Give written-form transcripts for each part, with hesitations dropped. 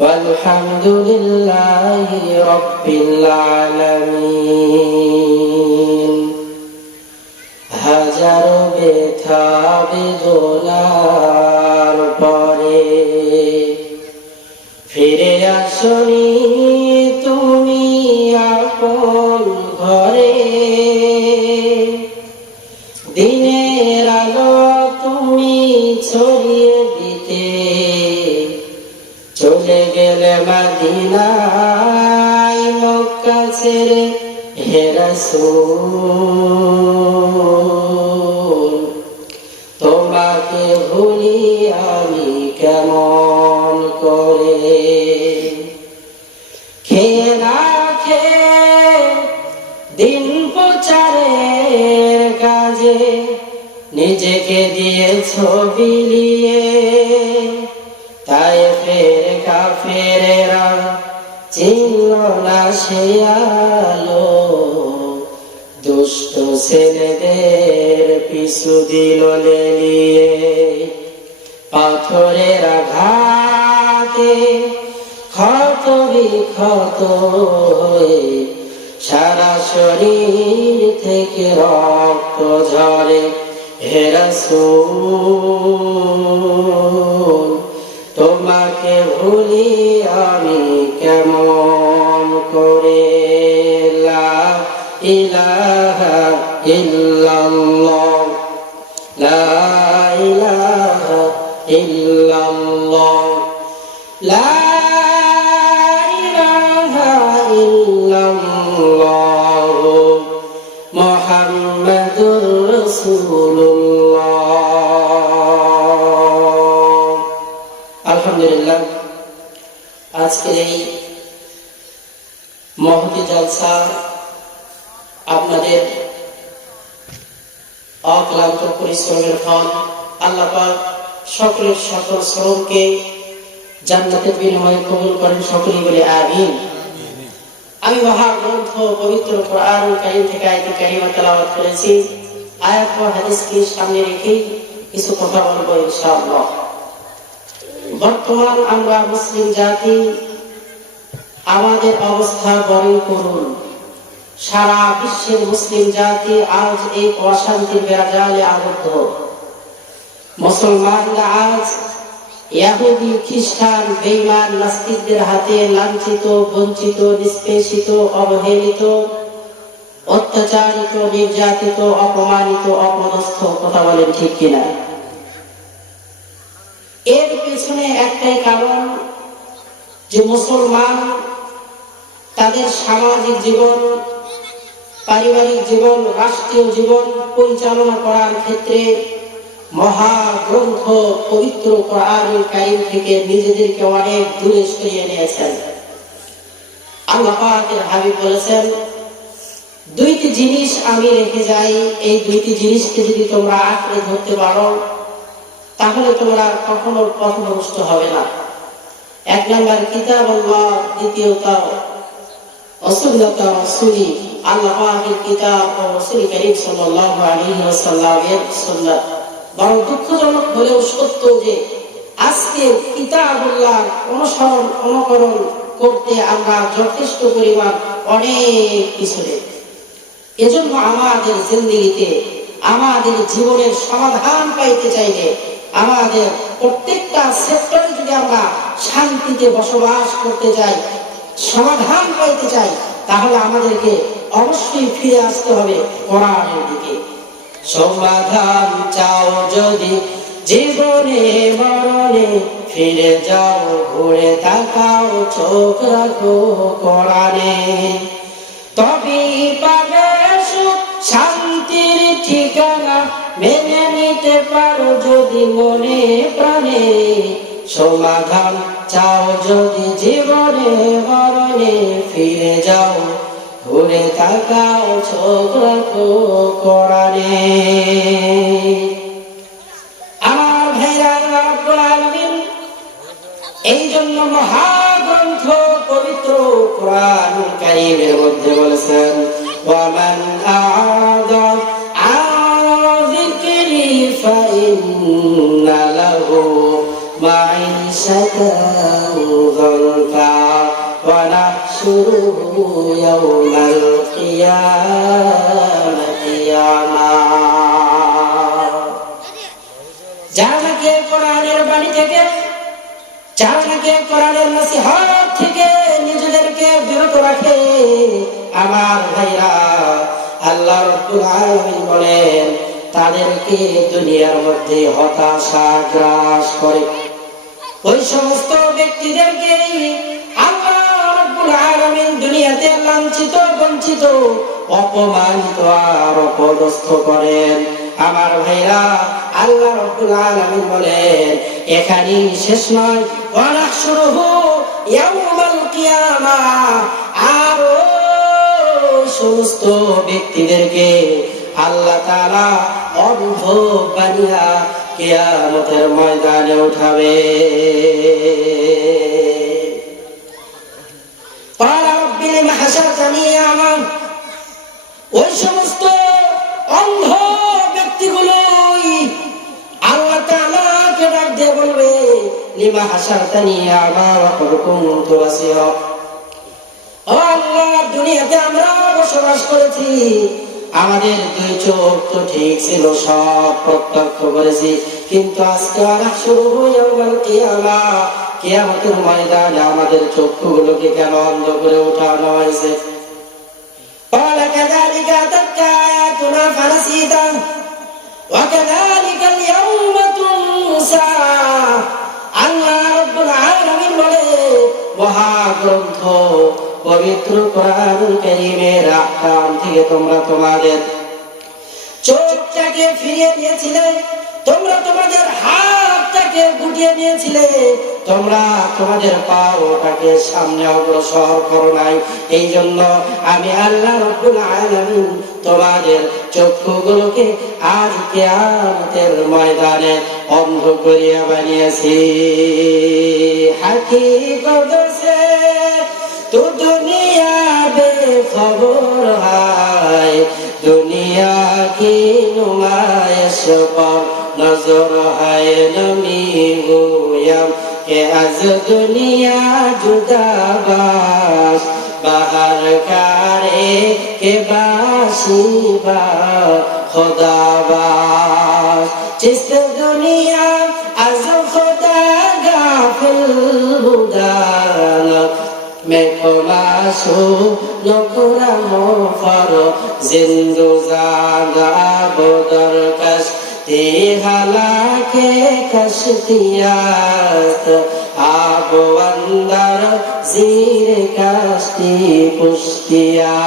والحمد لله رب العالمين হাজারো ব্যথা বেদনার পরে ফিরে আসনি তুমি আপন ঘরে দিনের আলো তুমি ছড়িয়ে দিতে চলে গেলে মদিনায় মক্কা ছেড়ে হে রাসূল তোমাকে ভুলি আমি কেমন করে খেয়ে না খেয়ে দিন প্রচারের কাজে নিজেকে দিয়েছ বিলিয়ে তায়েফের কাফেরেরা চিনল না সে আলো দুষ্ট ছেলেদের পিছু দিল লেলিয়ে পাথরের আঘাতে ক্ষত বিক্ষত হয়ে সারা শরীর থেকে রক্ত ঝরে হে রাসূল তোমাকে ভুলি আমি কেমন করে লা ইলাহা ইল্লাল্লাহ লা ইলাহা ইল্লাল্লাহ লা ইলাহা ইল্লাল্লাহ মুহাম্মাদুর রাসূলুল্লাহ। আলহামদুলিল্লাহ, আজকের এই মহতি জলসা আপনাদের অক্লান্ত পরিশ্রমের ফল। আল্লাহ পাক সকলের সকল শ্রমকে জান্নাতের বিনিময়ে কবুল করেন, সকলেই বলে আমিন। আমি মহাগ্রন্থ পবিত্র কোরআনুল কারীম থেকে আয়াতে কারিমা তেলাওয়াত করেছি। আয়াত ও হাদিসকে সামনে রেখে কিছু কথা বলবো ইনশাআল্লাহ। বর্তমান আমরা মুসলিম জাতি, আমাদের অবস্থা বড়ই করুণ। সারা বিশ্বের মুসলিম জাতি আজ এই অশান্তির বেড়াজালে আবদ্ধ। মুসলমানরা আজ ইহুদি, খ্রিস্টান, বেঈমান, নাস্তিকদের হাতে লাঞ্ছিত, বঞ্চিত, নিষ্পেষিত, অবহেলিত, অত্যাচারিত, নির্যাতিত, অপমানিত, অপদস্থ। কথা বলেন ঠিক কিনা? এর পেছনে একটাই কারণ যে মুসলমান তাদের সামাজিক জীবন, পারিবারিক জীবন, রাষ্ট্রীয় জীবন পরিচালনা করার ক্ষেত্রে মহাগ্রন্থ পবিত্র কোরআনুল কারীম থেকে নিজেদেরকে অনেক দূরে সরিয়ে নিয়েছেন। আল্লাহ পাকের হাবিব বলেছেন, দুইটি জিনিস আমি রেখে যাই, এই দুইটি জিনিসকে যদি তোমরা আঁকড়ে ধরতে পারো তাহলে তোমরা কখনো পথভ্রষ্ট হবে না। এক নম্বর কিতাবুল্লাহ, দ্বিতীয়ত সুন্নাত রাসূলি, আল্লাহ পাকের কিতাব ও রাসূল কারীম সাল্লাল্লাহু আলাইহি ওয়াসাল্লামের সুন্নাত। বড় দুঃখজনক হলেও সত্য যে আজকে কিতাবুল্লাহ অনুকরণ করতে আমরা যথেষ্ট পরিমাণ অনেক পিছনে। এজন্য আমাদের জিন্দেগিতে, আমাদের জীবনের সমাধান পাইতে চাইলে, আমাদের প্রত্যেকটা সেক্টরে যদি আমরা শান্তিতে বসবাস করতে চাই, সমাধান পাইতে চাই, তাহলে আমাদেরকে অবশ্যই ফিরে আসতে হবে কোরআনের দিকে। সমাধান চাও যদি জীবনে মরণে, ফিরে যাও ঘুরে তাকাও, চোখ রাখো কোরআনে, তবেই পাবে সুখ, শান্তির ঠিকানা, মেনে নিতে পারো যদি মনে প্রাণে। সমাধান চাও যদি জীবনে মরণে, ফিরে যাও ঘুরে তাকাও, চোখ রাখো কোরআনে। আমার ভাইরা, রব্বুল আলামিন এই জন্য মহাগ্রন্থ পবিত্র কোরআনুল কারীমের মধ্যে বলেছেন, ওয়ামান আ'রাদা আন যিকরি ফাইন্না লাহু মাঈশাতান ওয়া নাহশুরুহু ইয়াওমাল কিয়ামাতি আমা। যাকে কোরআনের বাণী থেকে, যাকে কোরআনের নসিহত থেকে নিজেদেরকে বিরত রাখে, আমার ভাইরা, আল্লাহ রাব্বুল আলামিন বলেন তাদেরকে দুনিয়ার মধ্যে হতাশা গ্রাস করে। ওই সমস্ত ব্যক্তিদেরকে আল্লাহ রাব্বুল আলামিন দুনিয়াতে লাঞ্ছিত, বঞ্চিত, অপমানিত আর অপদস্থ করেন। আমার ভাইরা, আল্লাহ রাব্বুল আলামিন বলেন এখানেই শেষ নয়, ওয়া নাহশুরুহু ইয়াওমাল কিয়ামা, আর সমস্ত ব্যক্তিদেরকে আল্লাহ তাআলা অন্ধ বানিয়া কিয়ামতের ময়দানে উঠাবে। ক্বালা রাব্বি লিমা হাশারতানি আ'মা, ওই সমস্ত অন্ধ ব্যক্তিগুলোই আল্লাহ তাআলাকে ডাক দিয়ে বলবে লিমা হাশারতানি আ'মা ওয়া ক্বাদ কুনতু বাসীরা। ও আল্লাহ, দুনিয়াতে আমরা বসবাস করেছি, আমাদের দুই চোখ তো ঠিক ছিল, সব প্রত্যক্ষ করেছি, কিন্তু আজকে নাহশুরুহু ইয়াওমাল কিয়ামা, কিয়ামতের ময়দানে আমাদের চক্ষুগুলোকে কেন অন্ধ করে উঠানো হয়েছে? ক্বালা কাযালিকা আতাতকা আয়াতুনা ফানাসিতা ওয়া কাযালিকাল ইয়াওমা তুনসা। আল্লাহ রাব্বুল আলামিন বলে মহাগ্রন্থ পবিত্র কোরআনুল কারীমের আহকাম থেকে তোমরা তোমাদের চোখটাকে ফিরিয়ে নিয়েছিলে, তোমরা তোমাদের হাতটাকে গুটিয়ে নিয়েছিলে, তোমরা তোমাদের পাওটাকে সামনে অগ্রসর করো নাই। এই জন্য আমি আল্লাহ রাব্বুল আলামিন তোমাদের চক্ষুগুলোকে আজ কিয়ামতের ময়দানে অন্ধ করিয়া বানিয়েছি। হাকিকত সে तो दुनिया बेखबर है, दुनिया की नुमाइश पर नजर है नमी गोयम के आज दुनिया जुदा बाश बाहर करे के बाशिबा खुदा बाश। जिस दुनिया आज खुदा गाफिल बुदान मैं खुलासो नकुरा मोफर जिंदो ज़ादा बोदर कश्ती हालाके कश्तियात आब अंदर ज़ीर कश्ती पुश्तियात।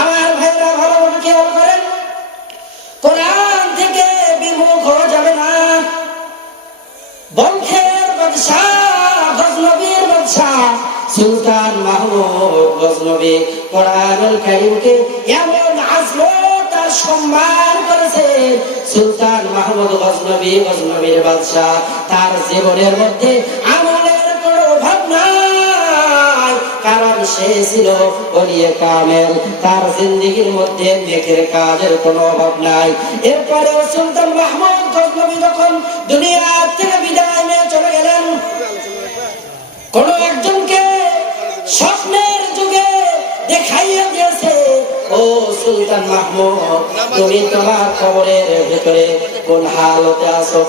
আমার ভাইরা ভালো করে খেয়াল করেন, কোরআন থেকে বিমুখ হওয়া যাবে না। বংশের বাদশা গজনবীর বাদশা সুলতান মাহমুদ গজনবী কোরআনুল কারীমকে এমন আজমত আর সম্মান করেছেন। সুলতান মাহমুদ গজনবী, গজনবীর বাদশা, তার জীবনের মধ্যে আমলের কোনো অভাব নাই, কারণ সে ছিল ওলিয়ে কামেল, তার জিন্দেগীর মধ্যে নেকের কাজের কোনো অভাব নাই। এরপরেও সুলতান মাহমুদ গজনবী যখন দুনিয়া থেকে বিদায় নিয়ে চলে গেলেন, কোন একজনকে স্বপ্নের যুগে দেখাইয়া দিয়েছে, ও সুলতান মাহমুদ, তুমি তোমার কবরের ভেতরে কোন হালতে আছো?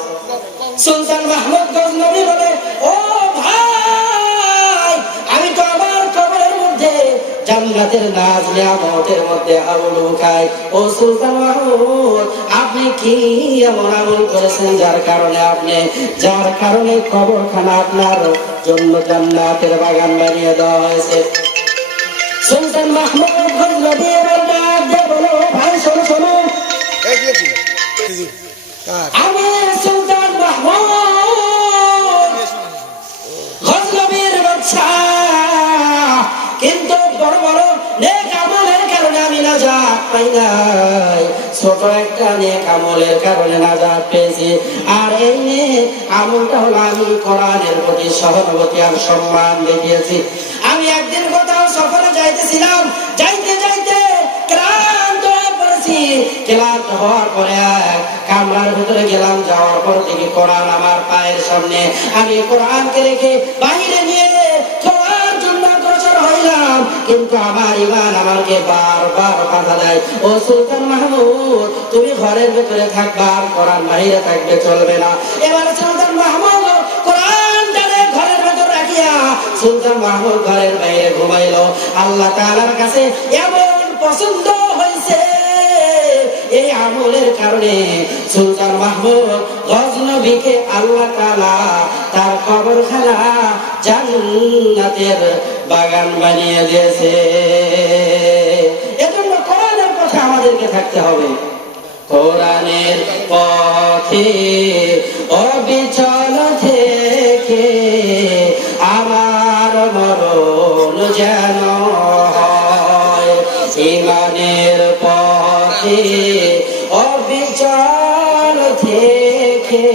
সুলতান মাহমুদ গজনবী বলে, ও ভাই, আমি তো আমার কবরের মধ্যে জান্নাতের নাজ নিয়ামতের মধ্যে আবুল খাই। ও সুলতান মাহমুদ, আপনি কি এমন আমল করেছেন যার কারণে কবরখানা আপনার জন্য জান্নাতের বাগান বানিয়ে দেওয়া হয়েছে? সুলতান মাহমুদ গজনবী বলো, ভাই শোনো শোনো, আমি সুলতান মাহমুদ গজনবীর বাদশা, কিন্তু বড় বড় নেক আমলের কারণে আমি নাজাত পাই নাই, ছোট একটা নেক আমলের কারণে নাজাত পেয়েছি। আর এই নেক আমলটা হলো আমি কোরআনের প্রতি সহানুভূতি আর সম্মান দেখিয়েছি। আমি একদিন কোথাও সফরে যাইতেছিলাম, যাইতে যাইতে ক্লান্ত হয়ে পড়েছি, ক্লান্ত হওয়ার পরে কামরার ভিতরে গেলাম, যাওয়ার পর দেখি কোরআন আমার পায়ের সামনে। আমি কোরআনকে রেখে বাইরে নিয়ে থোয়ার জন্য অগ্রসর হইলাম, কিন্তু আমার ইমান আমাকে বারবার বাধা দেয়। ও সুলতান মাহমুদ, তুমি ঘরের ভিতরে থাকবা, আর কোরআন বাইরে থাকবে, চলবে না। এবার সুলতান মাহমুদ কোরআনটারে ঘরের ভিতর রাখিয়া সুলতান মাহমুদ ঘরের বাইরে ঘুমাইলো। আল্লাহ তাআলার কাছে এমন পছন্দ হয়েছে এই আমলের কারণে সুলতান মাহমুদ গজনবীকে আল্লাহ তাআলা তার কবরখানা জান্নাতের বাগান বানিয়ে দিয়েছে। এজন্য কোরআনের পথে আমাদেরকে থাকতে হবে। কোরআনের পথে অবিচল থেকে আমার মরণ যেন হয়, ইমানের পথে অবিচল থেকে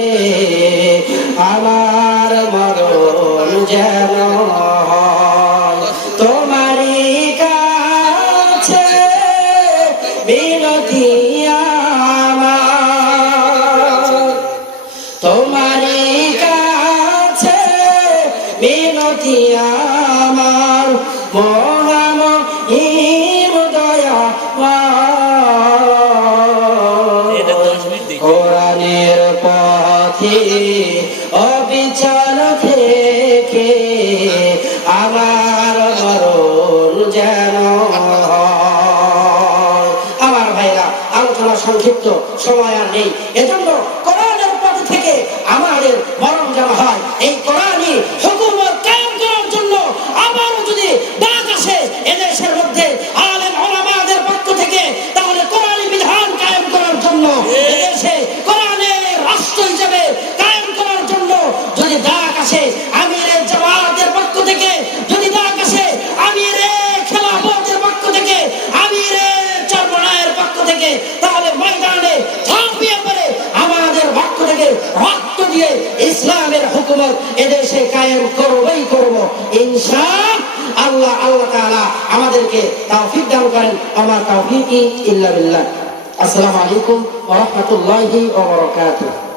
আমার মরণ যেন হয়। তোমারই কাছে বিনতি তোমারই কাছে মিনতি আমার, মহামহিম দয়াময়। কোরআনের পথে অবিচল থেকে আমার মরণ যেন হয়। আমার ভাইরা, আলোচনা সংক্ষিপ্ত, সময় আর নেই। এজন্য কোরআনের পথ থেকে আমাদের মরণ যেন হয়। এই কোরআনই হুকুমত কায়েম করার জন্য আবারও যদি ডাক আসে এদেশের মধ্যে আলেম ওলামাদের পক্ষ থেকে, তাহলে কোরআনী বিধান কায়েম করার জন্য, এদেশে কোরআনের রাষ্ট্র হিসেবে কায়েম করার জন্য যদি ডাক আসে আমিরের জামাতের পক্ষ থেকে, যদি ডাক আসে আমিরের খেলাফতের পক্ষ থেকে, আমিরের চরমনায়ের পক্ষ থেকে, তাহলে ময়দানে ঝাঁপিয়ে পড়ে আমাদের পক্ষ থেকে রক্ত দিয়ে ইসলামের হুকুমত এদেশে কায়েম করবই করব ইনশাআল্লাহ। আল্লাহ তাআলা আমাদেরকে তৌফিক দান করেন। আমার তৌফিকি ইল্লা বিল্লাহ। আসসালামু আলাইকুম ওয়া রাহমাতুল্লাহি ওয়া বারাকাতুহু।